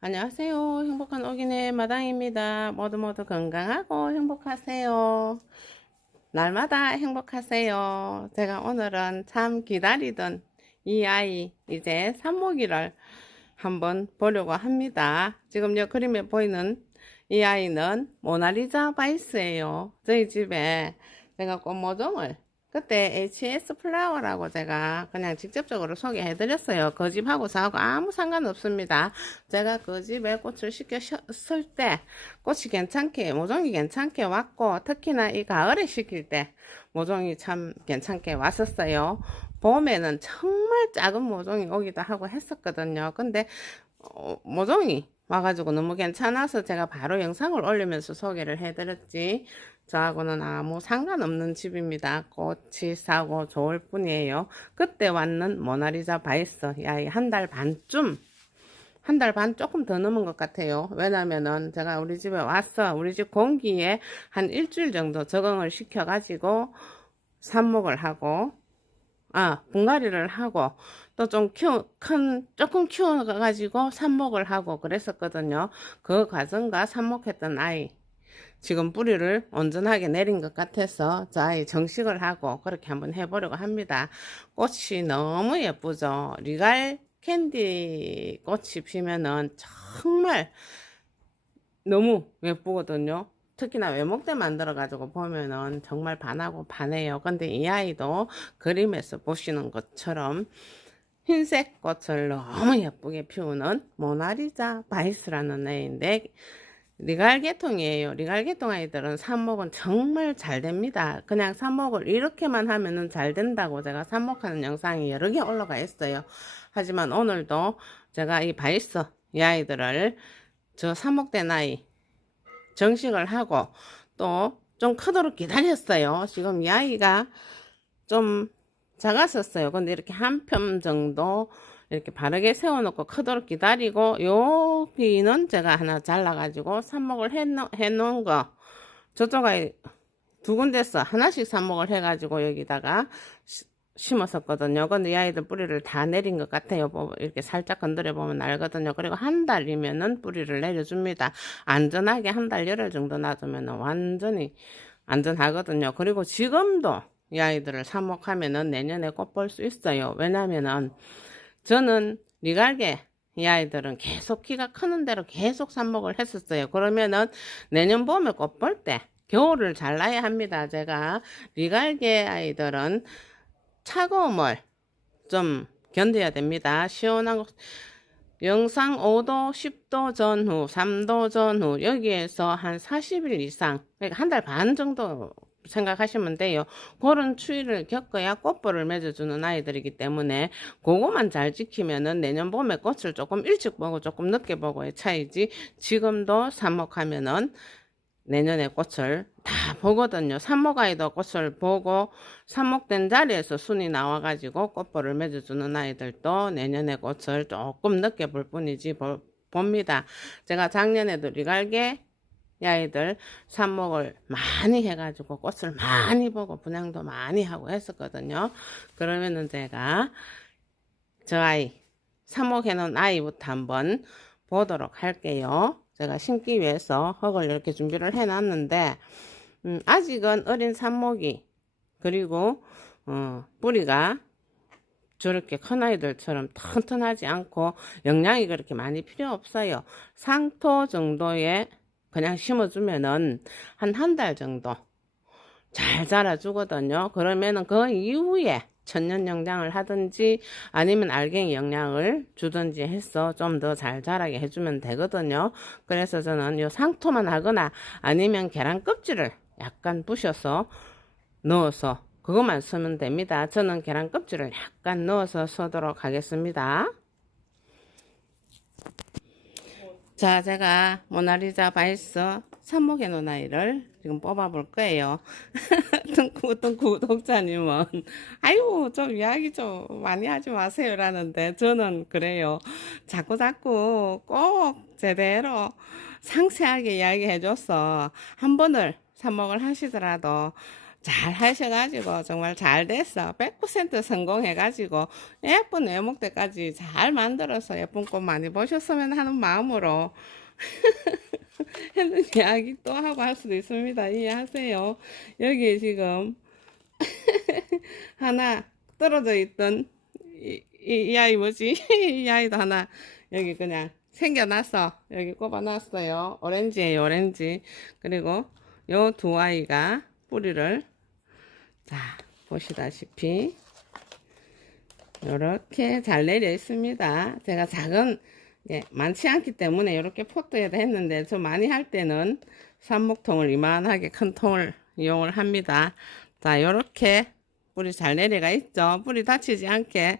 안녕하세요. 행복한 오기네 마당입니다. 모두 건강하고 행복하세요. 날마다 행복하세요. 제가 오늘은 참 기다리던 이 아이 이제 산모기를 한번 보려고 합니다. 지금 여 그림에 보이는 이 아이는 모나리자 바이스예요. 저희 집에 제가 꽃모종을 그때 HS 플라워라고 제가 그냥 직접적으로 소개해 드렸어요. 그 집하고 저하고 아무 상관없습니다. 제가 그 집에 꽃을 시켰을 때 꽃이 괜찮게 모종이 괜찮게 왔고, 특히나 이 가을에 시킬 때 모종이 참 괜찮게 왔었어요. 봄에는 정말 작은 모종이 오기도 하고 했었거든요. 근데 모종이 와가지고 너무 괜찮아서 제가 바로 영상을 올리면서 소개를 해드렸지, 저하고는 아무 상관없는 집입니다. 꽃이 싸고 좋을 뿐이에요. 그때 왔는 모나리자 바이스, 야이 한 달 반쯤, 한 달 반 조금 더 넘은 것 같아요. 왜냐면은 제가 우리 집에 와서 우리 집 공기에 한 일주일 정도 적응을 시켜가지고 삽목을 하고, 분갈이를 하고, 또 좀 조금 키워가지고 삽목을 하고 그랬었거든요. 그 과정과 삽목했던 아이, 지금 뿌리를 온전하게 내린 것 같아서 저 아이 정식을 하고 그렇게 한번 해보려고 합니다. 꽃이 너무 예쁘죠. 리갈 캔디 꽃이 피면은 정말 너무 예쁘거든요. 특히나 외목대 만들어 가지고 보면은 정말 반하고 반해요. 근데 이 아이도 그림에서 보시는 것처럼 흰색 꽃을 너무 예쁘게 피우는 모나리자 바이스라는 애인데, 리갈 계통이에요. 리갈 계통 아이들은 삽목은 정말 잘 됩니다. 그냥 삽목을 이렇게만 하면은 잘 된다고 제가 삽목하는 영상이 여러 개 올라가 있어요. 하지만 오늘도 제가 이 바이스 이 아이들을 저 삽목된 아이 정식을 하고 또 좀 크도록 기다렸어요. 지금 이 아이가 좀 작았었어요. 근데 이렇게 한 뼘 정도 이렇게 바르게 세워놓고 크도록 기다리고, 여기는 제가 하나 잘라가지고 삽목을 해놓은 거, 저쪽 아이 두 군데서 하나씩 삽목을 해가지고 여기다가 심었었거든요. 근데 이 아이들 뿌리를 다 내린 것 같아요. 이렇게 살짝 건드려 보면 알거든요. 그리고 한 달이면은 뿌리를 내려줍니다. 안전하게 한 달 열흘 정도 놔두면 완전히 안전하거든요. 그리고 지금도 이 아이들을 삽목하면은 내년에 꽃 볼 수 있어요. 왜냐면은 저는 리갈게 이 아이들은 계속 키가 크는 대로 계속 삽목을 했었어요. 그러면은 내년 봄에 꽃 볼 때 겨울을 잘라야 합니다. 제가 리갈게 아이들은 차가움을 좀 견뎌야 됩니다. 시원한 영상 5도, 10도 전후, 3도 전후, 여기에서 한 40일 이상, 그러니까 한 달 반 정도 생각하시면 돼요. 그런 추위를 겪어야 꽃볼을 맺어주는 아이들이기 때문에 그거만 잘 지키면은 내년 봄에 꽃을 조금 일찍 보고 조금 늦게 보고의 차이지, 지금도 삽목하면은 내년에 꽃을 다 보거든요. 삽목아이도 꽃을 보고 삽목된 자리에서 순이 나와가지고 꽃볼을 맺어주는 아이들도 내년에 꽃을 조금 늦게 볼 뿐이지 봅니다. 제가 작년에도 리갈게 이 아이들 삽목을 많이 해가지고 꽃을 많이 보고 분양도 많이 하고 했었거든요. 그러면은 제가 저 아이 삽목해 놓은 아이부터 한번 보도록 할게요. 제가 심기 위해서 흙을 이렇게 준비를 해 놨는데, 아직은 어린 삽목이, 그리고 뿌리가 저렇게 큰 아이들처럼 튼튼하지 않고 영양이 그렇게 많이 필요 없어요. 상토 정도에 그냥 심어주면은 한 달 정도 잘 자라주거든요. 그러면은 그 이후에 천연 영양을 하든지 아니면 알갱이 영양을 주든지 해서 좀 더 잘 자라게 해주면 되거든요. 그래서 저는 요 상토만 하거나 아니면 계란 껍질을 약간 부셔서 넣어서 그것만 쓰면 됩니다. 저는 계란 껍질을 약간 넣어서 쓰도록 하겠습니다. 자, 제가 모나리자 바이스 삽목해 놓은 아이를 지금 뽑아 볼 거예요. 어떤 구독자님은 아이고 좀 이야기 좀 많이 하지 마세요 라는데, 저는 그래요. 자꾸 꼭 제대로 상세하게 이야기해 줘서 한 번을 삽목을 하시더라도 잘 하셔가지고 정말 잘 됐어. 100% 성공해가지고 예쁜 외목대까지 잘 만들어서 예쁜 꽃 많이 보셨으면 하는 마음으로 했는 이야기 또 하고 할 수도 있습니다. 이해하세요. 여기 지금 하나 떨어져 있던 이 아이 뭐지? 이 아이도 하나 여기 그냥 생겨났어. 여기 꼽아놨어요. 오렌지예요, 오렌지. 그리고 요 두 아이가 뿌리를 자 보시다시피 이렇게 잘 내려 있습니다. 제가 작은 많지 않기 때문에 이렇게 포트에다 했는데 저 많이 할 때는 삽목통을 이만하게 큰 통을 이용을 합니다. 자 이렇게 뿌리 잘 내려가 있죠. 뿌리 다치지 않게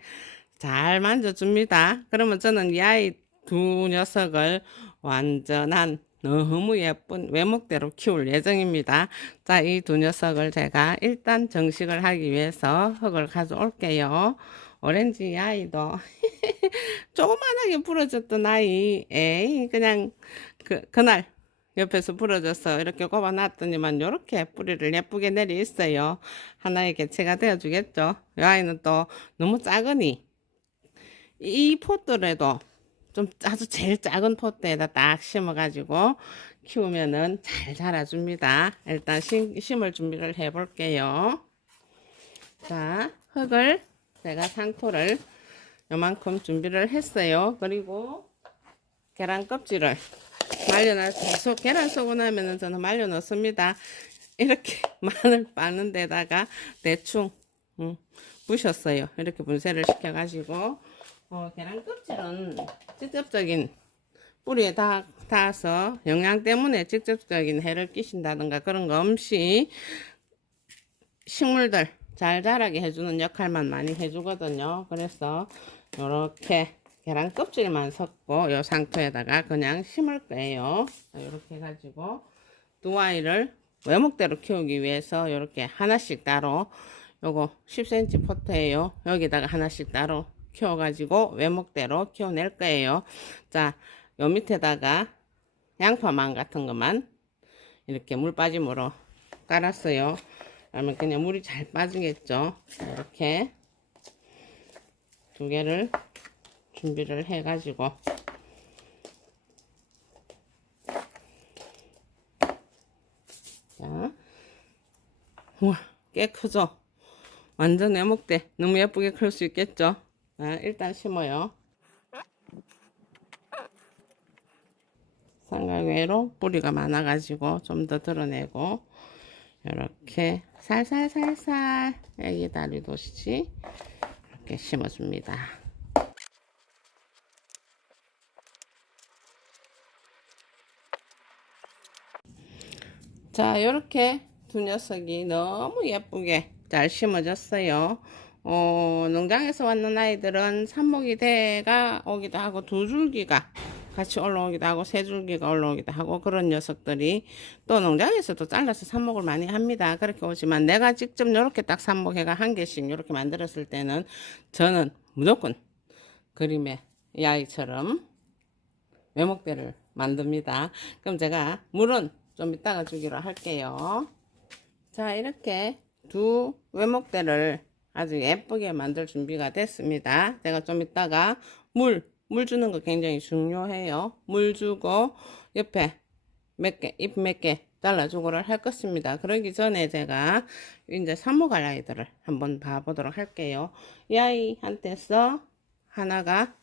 잘 만져줍니다. 그러면 저는 이 아이 두 녀석을 완전한 너무 예쁜 외목대로 키울 예정입니다. 자, 이 두 녀석을 제가 일단 정식을 하기 위해서 흙을 가져올게요. 오렌지 아이도 조그만하게 부러졌던 아이, 에이, 그냥 그날 옆에서 부러져서 이렇게 꼽아놨더니만 이렇게 뿌리를 예쁘게 내려 있어요. 하나의 개체가 되어주겠죠. 이 아이는 또 너무 작으니 이 포트라도 좀 아주 제일 작은 포트에다 딱 심어가지고 키우면은 잘 자라줍니다. 일단 심을 준비를 해 볼게요. 자, 흙을 제가 상토를 요만큼 준비를 했어요. 그리고 계란 껍질을 말려놔서 계속 계란 쏘고 나면은 저는 말려 놓습니다. 이렇게 마늘 빠는 데다가 대충 부셨어요. 이렇게 분쇄를 시켜가지고 계란 껍질은 직접적인 뿌리에 닿아서 영양 때문에 직접적인 해를 끼친다든가 그런 거 없이 식물들 잘 자라게 해주는 역할만 많이 해주거든요. 그래서 이렇게 계란 껍질만 섞고 요 상토에다가 그냥 심을 거예요. 이렇게 해가지고 두 아이를 외목대로 키우기 위해서 이렇게 하나씩 따로 요거 10cm 포트예요. 여기다가 하나씩 따로 키워가지고 외목대로 키워낼 거예요. 자, 요 밑에다가 양파망 같은 것만 이렇게 물 빠짐으로 깔았어요. 그러면 그냥 물이 잘 빠지겠죠. 이렇게 두 개를 준비를 해가지고 자, 우와 꽤 크죠. 완전 외목대 너무 예쁘게 클 수 있겠죠. 자, 일단 심어요. 삼각외로 뿌리가 많아가지고 좀 더 드러내고 이렇게 살살살살 애기 다리 도시지 이렇게 심어줍니다. 자, 이렇게 두 녀석이 너무 예쁘게 잘 심어졌어요. 농장에서 왔는 아이들은 삽목이 돼가 오기도 하고 두 줄기가 같이 올라오기도 하고 세 줄기가 올라오기도 하고 그런 녀석들이 또 농장에서도 잘라서 삽목을 많이 합니다. 그렇게 오지만 내가 직접 이렇게 딱 삽목해가 한 개씩 이렇게 만들었을 때는 저는 무조건 그림의 이 아이처럼 외목대를 만듭니다. 그럼 제가 물은 좀 이따가 주기로 할게요. 자, 이렇게 두 외목대를 아주 예쁘게 만들 준비가 됐습니다. 제가 좀 이따가 물 주는 거 굉장히 중요해요. 물 주고 옆에 잎 몇 개 잘라주고를 할 것입니다. 그러기 전에 제가 이제 삽목할 아이들을 한번 봐보도록 할게요. 이 아이한테서 하나가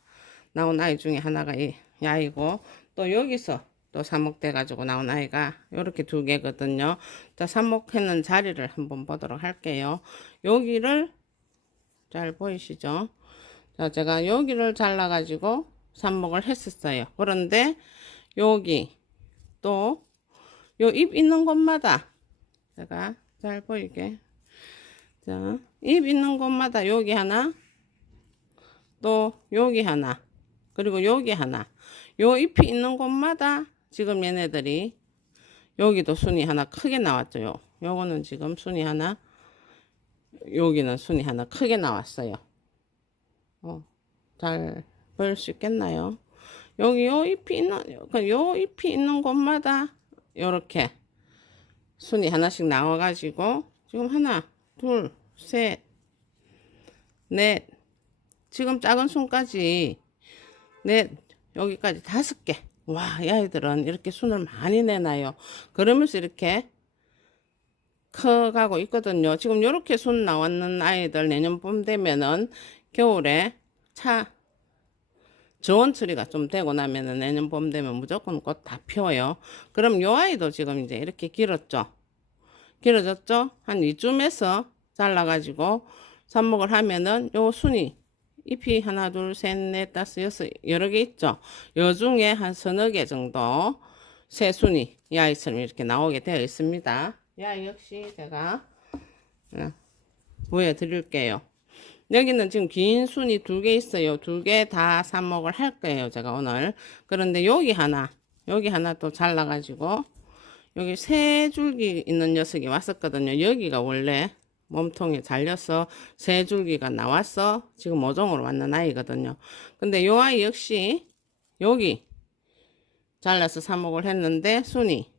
나온 아이 중에 하나가 이 아이고 또 여기서 또 삽목돼 가지고 나온 아이가 이렇게 두 개거든요. 자, 삽목했는 자리를 한번 보도록 할게요. 여기를 잘 보이시죠? 자, 제가 여기를 잘라 가지고 삽목을 했었어요. 그런데 여기 또 요 잎 있는 곳마다 제가 잘 보이게 자, 잎 있는 곳마다 여기 하나 또 여기 하나 그리고 여기 하나 요 잎이 있는 곳마다 지금 얘네들이 여기도 순이 하나 크게 나왔죠. 요거는 지금 순이 하나 여기는 순이 하나 크게 나왔어요. 잘 보일 수 있겠나요? 여기 요 잎이 있는 곳마다 요렇게 순이 하나씩 나와 가지고 지금 하나, 둘, 셋, 넷. 지금 작은 순까지 넷, 여기까지 5개. 와, 이 아이들은 이렇게 순을 많이 내놔요. 그러면서 이렇게 커가고 있거든요. 지금 이렇게 순 나왔는 아이들 내년 봄 되면은 겨울에 저온 처리가 좀 되고 나면은 내년 봄 되면 무조건 꽃 다 피워요. 그럼 요 아이도 지금 이제 이렇게 길었죠. 길어졌죠? 한 이쯤에서 잘라가지고 삽목을 하면은 요 순이 잎이 하나, 둘, 셋, 넷, 다섯, 여섯 여러 개 있죠. 요 중에 한 서너 개 정도 새순이 이 아이처럼 이렇게 나오게 되어 있습니다. 이 아이 역시 제가 보여드릴게요. 여기는 지금 긴 순이 2개 있어요. 2개 다 삽목을 할 거예요. 제가 오늘. 그런데 여기 하나 또 잘라가지고 여기 3줄기 있는 녀석이 왔었거든요. 여기가 원래 몸통에 잘려서 3줄기가 나왔어. 지금 모종으로 왔는 아이거든요. 근데 요 아이 역시 여기 잘라서 삽목을 했는데 순이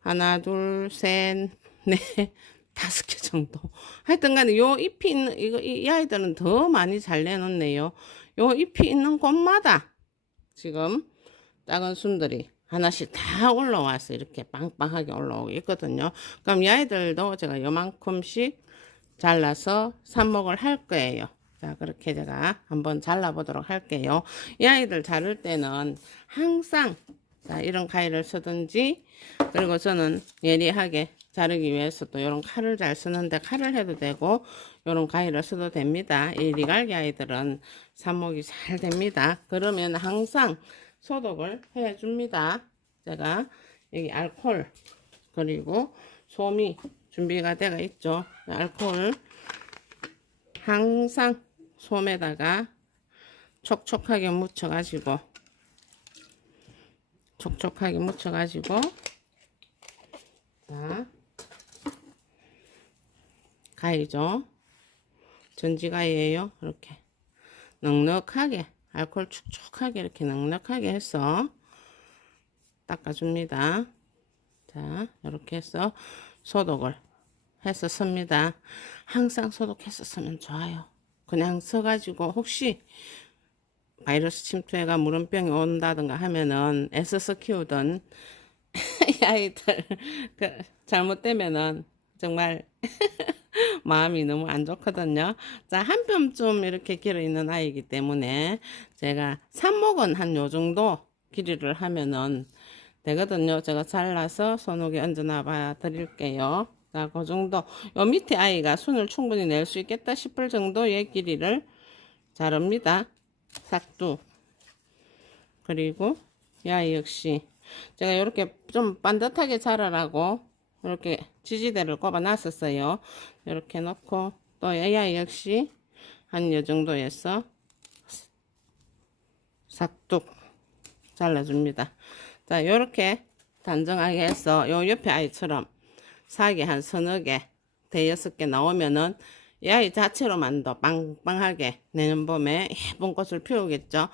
하나, 둘, 셋, 넷, 5개 정도. 하여튼 간에 요 잎이 있는, 이 아이들은 더 많이 잘 내놓네요. 요 잎이 있는 곳마다 지금 작은 순들이 하나씩 다 올라와서 이렇게 빵빵하게 올라오고 있거든요. 그럼 이 아이들도 제가 요만큼씩 잘라서 삽목을 할 거예요. 자, 그렇게 제가 한번 잘라보도록 할게요. 이 아이들 자를 때는 항상 자, 이런 가위를 쓰든지, 그리고 저는 예리하게 자르기 위해서 또 이런 칼을 잘 쓰는데 칼을 해도 되고 이런 가위를 써도 됩니다. 이 리갈기 아이들은 삽목이 잘 됩니다. 그러면 항상 소독을 해줍니다. 제가 여기 알코올 그리고 솜이 준비가 되어 있죠. 알코올 항상 솜에다가 촉촉하게 묻혀가지고 자, 가위죠. 전지가위예요. 이렇게 넉넉하게 알코올 축축하게 이렇게 넉넉하게 해서 닦아줍니다. 자, 이렇게 해서 소독을 해서 씁니다. 항상 소독해서 쓰면 좋아요. 그냥 써가지고 혹시 바이러스 침투해가 물음병이 온다든가 하면은 애써서 키우던 이 아이들 잘못되면은 정말 마음이 너무 안 좋거든요. 자, 한 뼘쯤 이렇게 길어 있는 아이이기 때문에 제가 삽목은 한 요 정도 길이를 하면은 되거든요. 제가 잘라서 손목에 얹어놔 봐 드릴게요. 자, 그 정도. 요 밑에 아이가 순을 충분히 낼 수 있겠다 싶을 정도의 길이를 자릅니다. 삭두. 그리고 이 아이 역시 제가 이렇게 좀 반듯하게 자라라고 이렇게 지지대를 꼽아 놨었어요. 이렇게 놓고 또 이 아이 역시 한 요 정도에서 삭둑 잘라줍니다. 자, 이렇게 단정하게 해서 요 옆에 아이처럼 사기 한 서너 개, 대여섯 개 나오면은 이 아이 자체로만도 빵빵하게 내년 봄에 예쁜 꽃을 피우겠죠.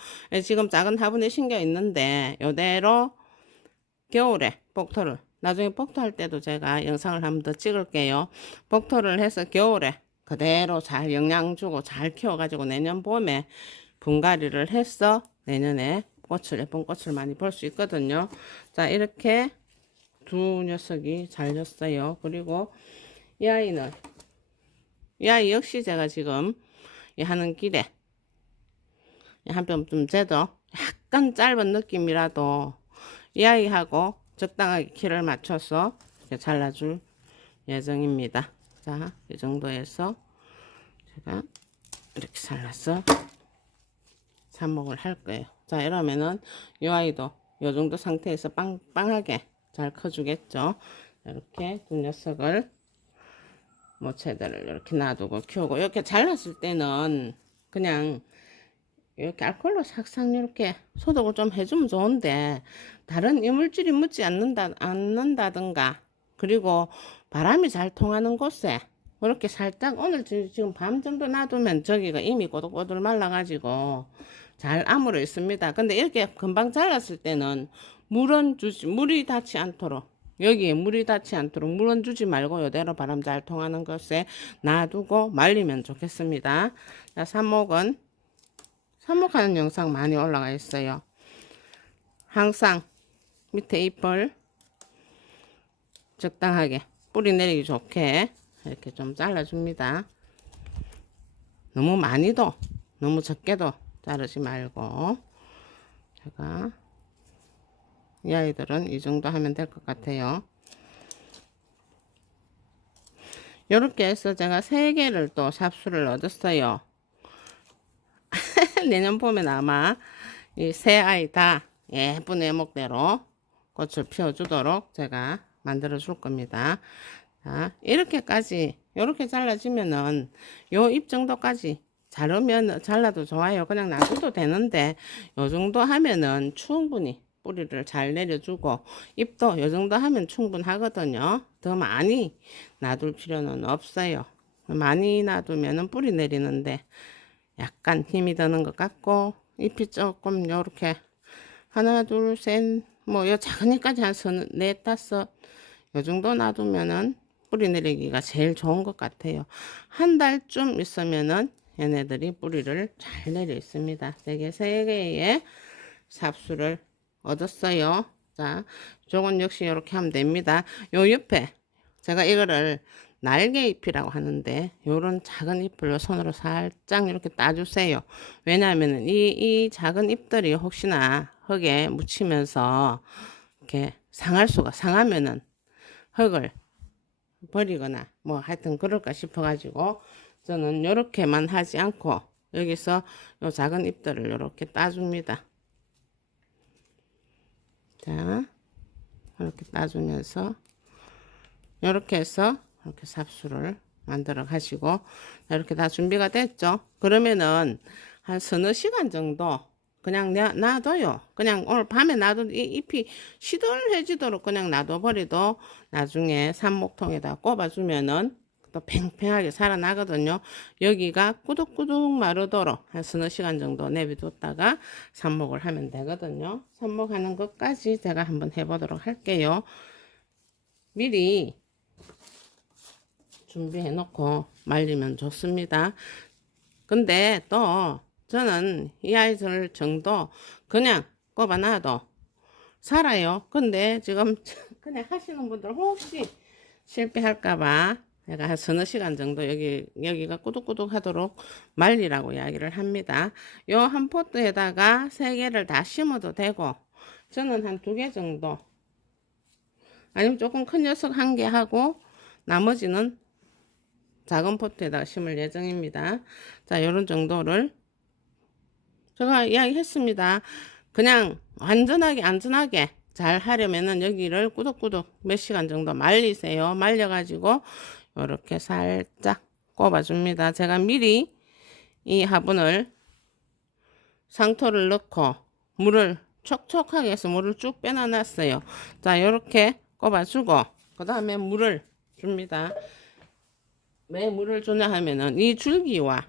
지금 작은 화분에 심겨 있는데 요대로 겨울에 복토를 나중에 복토할 때도 제가 영상을 한번 더 찍을게요. 복토를 해서 겨울에 그대로 잘 영양 주고 잘 키워가지고 내년 봄에 분갈이를 해서 내년에 꽃을 예쁜 꽃을 많이 볼 수 있거든요. 자, 이렇게 두 녀석이 잘렸어요. 그리고 이 아이는 이 아이 역시 제가 지금 하는 길에 한 뼘 좀 재도 약간 짧은 느낌이라도 이 아이하고 적당하게 키를 맞춰서 잘라줄 예정입니다. 자, 이 정도에서 제가 이렇게 잘라서 삽목을 할 거예요. 자, 이러면은 이 아이도 이 정도 상태에서 빵빵하게 잘 커주겠죠. 이렇게 두 녀석을 모체들을 이렇게 놔두고 키우고, 이렇게 잘랐을 때는 그냥 이렇게 알코올로 싹싹 이렇게 소독을 좀 해주면 좋은데, 다른 이물질이 묻지 않는다든가, 그리고 바람이 잘 통하는 곳에 이렇게 살짝, 오늘 지금 밤 정도 놔두면 저기가 이미 꼬들꼬들 말라가지고 잘 아물어 있습니다. 근데 이렇게 금방 잘랐을 때는 물이 닿지 않도록 여기에 물이 닿지 않도록 물은 주지 말고 이대로 바람 잘 통하는 것에 놔두고 말리면 좋겠습니다. 자, 삽목하는 영상 많이 올라가 있어요. 항상 밑에 잎을 적당하게 뿌리 내리기 좋게 이렇게 좀 잘라줍니다. 너무 많이도 너무 적게도 자르지 말고, 제가 이 아이들은 이 정도 하면 될 것 같아요. 이렇게 해서 제가 3개를 또 삽수를 얻었어요. 내년 봄엔 아마 이 3아이 다 예쁜 애목대로 꽃을 피워주도록 제가 만들어 줄 겁니다. 자, 이렇게까지 이렇게 잘라지면은 요 잎 정도까지 자르면 잘라도 좋아요. 그냥 놔둬도 되는데 요 정도 하면은 충분히 뿌리를 잘 내려주고 잎도 요 정도 하면 충분하거든요. 더 많이 놔둘 필요는 없어요. 많이 놔두면은 뿌리 내리는데 약간 힘이 드는 것 같고, 잎이 조금 요렇게 하나 둘 셋 뭐 요 작은 잎까지 한 넷 다섯 요 정도 놔두면은 뿌리 내리기가 제일 좋은 것 같아요. 한 달쯤 있으면은 얘네들이 뿌리를 잘 내려 있습니다. 3개의 삽수를 얻었어요. 자, 저건 역시 이렇게 하면 됩니다. 요 옆에 제가 이거를 날개잎이라고 하는데, 요런 작은 잎을 손으로 살짝 이렇게 따주세요. 왜냐하면 이 작은 잎들이 혹시나 흙에 묻히면서 이렇게 상하면은 흙을 버리거나 뭐 하여튼 그럴까 싶어 가지고 저는 요렇게만 하지 않고 여기서 요 작은 잎들을 이렇게 따줍니다. 자, 이렇게 따주면서 이렇게 해서 이렇게 삽수를 만들어 가시고, 이렇게 다 준비가 됐죠. 그러면은 한 서너 시간 정도 그냥 놔둬요. 그냥 오늘 밤에 놔둬도 이 잎이 시들해지도록 그냥 놔둬 버려도 나중에 삽목통에다 꼽아주면은 또 팽팽하게 살아나거든요. 여기가 꾸덕꾸덕 마르도록 한 서너 시간 정도 내비뒀다가 삽목을 하면 되거든요. 삽목하는 것까지 제가 한번 해보도록 할게요. 미리 준비해 놓고 말리면 좋습니다. 근데 또 저는 이 아이들 정도 그냥 꼽아 놔도 살아요. 근데 지금 그냥 하시는 분들 혹시 실패할까봐 제가 한 서너 시간 정도 여기가 꾸덕꾸덕 하도록 말리라고 이야기를 합니다. 요 한 포트에다가 3개를 다 심어도 되고, 저는 한 2개 정도, 아니면 조금 큰 녀석 1개 하고 나머지는 작은 포트에다가 심을 예정입니다. 자, 요런 정도를 제가 이야기했습니다. 그냥 완전하게 안전하게 잘 하려면은 여기를 꾸덕꾸덕 몇 시간 정도 말리세요. 말려가지고 이렇게 살짝 꼽아줍니다. 제가 미리 이 화분을 상토를 넣고 물을 촉촉하게 해서 물을 쭉 빼놔놨어요. 자, 이렇게 꼽아주고 그 다음에 물을 줍니다. 왜 물을 주냐 하면은 이 줄기와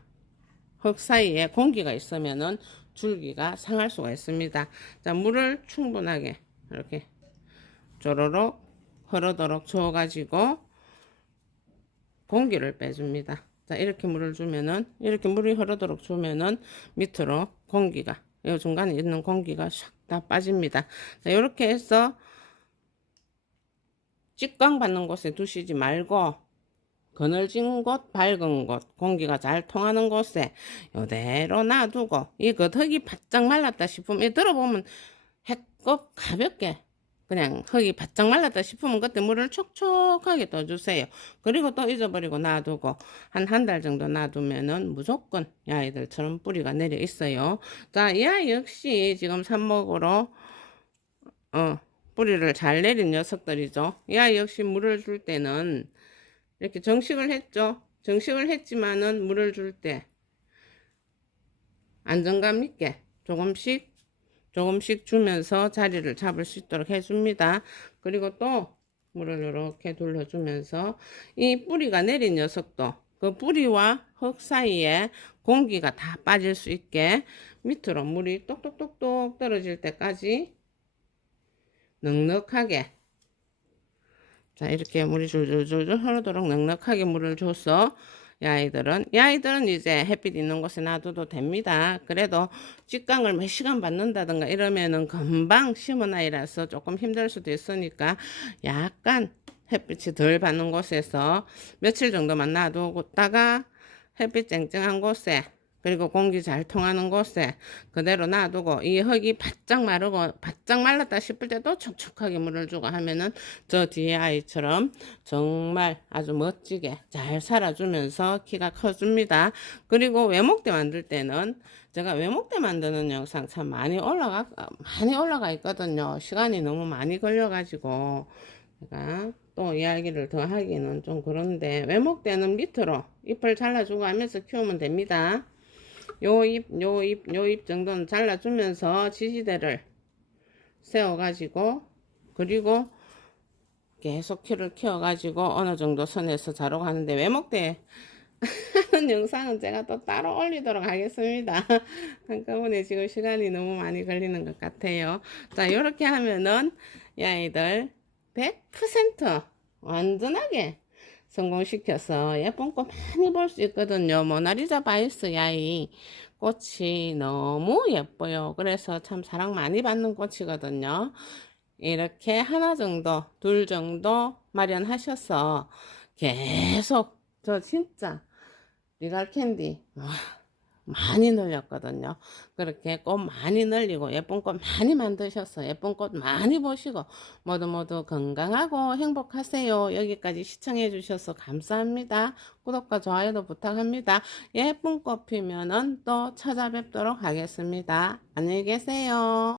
흙 사이에 공기가 있으면은 줄기가 상할 수가 있습니다. 자, 물을 충분하게 이렇게 쪼로록 흐르도록 주어가지고 공기를 빼줍니다. 자, 이렇게 물을 주면은, 이렇게 물이 흐르도록 주면은 밑으로 공기가, 이 중간에 있는 공기가 샥 다 빠집니다. 자, 이렇게 해서 직광 받는 곳에 두시지 말고 그늘진 곳, 밝은 곳, 공기가 잘 통하는 곳에 이대로 놔두고, 이 흙이 바짝 말랐다 싶으면, 들어보면 해껏 가볍게 그냥 흙이 바짝 말랐다 싶으면 그때 물을 촉촉하게 떠주세요. 그리고 또 잊어버리고 놔두고 한 달 정도 놔두면은 무조건 이 아이들처럼 뿌리가 내려 있어요. 자, 이 아이 역시 지금 삽목으로 뿌리를 잘 내린 녀석들이죠. 이 아이 역시 물을 줄 때는 이렇게 정식을 했죠. 정식을 했지만은 물을 줄 때 안정감 있게 조금씩 주면서 자리를 잡을 수 있도록 해줍니다. 그리고 또 물을 이렇게 둘러주면서 이 뿌리가 내린 녀석도 그 뿌리와 흙 사이에 공기가 다 빠질 수 있게 밑으로 물이 똑똑똑똑 떨어질 때까지 넉넉하게 자, 이렇게 물이 줄줄줄 흐르도록 넉넉하게 물을 줘서 이 아이들은 이제 햇빛 있는 곳에 놔둬도 됩니다. 그래도 직광을 몇 시간 받는다든가 이러면은 금방 심은 아이라서 조금 힘들 수도 있으니까 약간 햇빛이 덜 받는 곳에서 며칠 정도만 놔두다가 햇빛 쨍쨍한 곳에 그리고 공기 잘 통하는 곳에 그대로 놔두고 이 흙이 바짝 마르고 바짝 말랐다 싶을 때도 촉촉하게 물을 주고 하면은 저 뒤에 아이처럼 정말 아주 멋지게 잘 살아주면서 키가 커집니다. 그리고 외목대 만들 때는 제가 외목대 만드는 영상 참 많이 올라가 있거든요. 시간이 너무 많이 걸려가지고 제가 또 이야기를 더 하기는 좀 그런데 외목대는 밑으로 잎을 잘라주고 하면서 키우면 됩니다. 요 잎 정도는 잘라주면서 지지대를 세워가지고 그리고 계속 키를 키워가지고 어느 정도 선에서 자라고 하는데 외목대 하는 영상은 제가 또 따로 올리도록 하겠습니다. 한꺼번에 지금 시간이 너무 많이 걸리는 것 같아요. 자, 이렇게 하면은 이 아이들 100% 완전하게 성공시켜서 예쁜 꽃 많이 볼 수 있거든요. 모나리자 바이스 야이 꽃이 너무 예뻐요. 그래서 참 사랑 많이 받는 꽃이거든요. 이렇게 하나 정도, 둘 정도 마련하셔서 계속 저 진짜 리갈 캔디 많이 늘렸거든요. 그렇게 꽃 많이 늘리고 예쁜 꽃 많이 만드셔서 예쁜 꽃 많이 보시고 모두 건강하고 행복하세요. 여기까지 시청해 주셔서 감사합니다. 구독과 좋아요도 부탁합니다. 예쁜 꽃 피면은 또 찾아뵙도록 하겠습니다. 안녕히 계세요.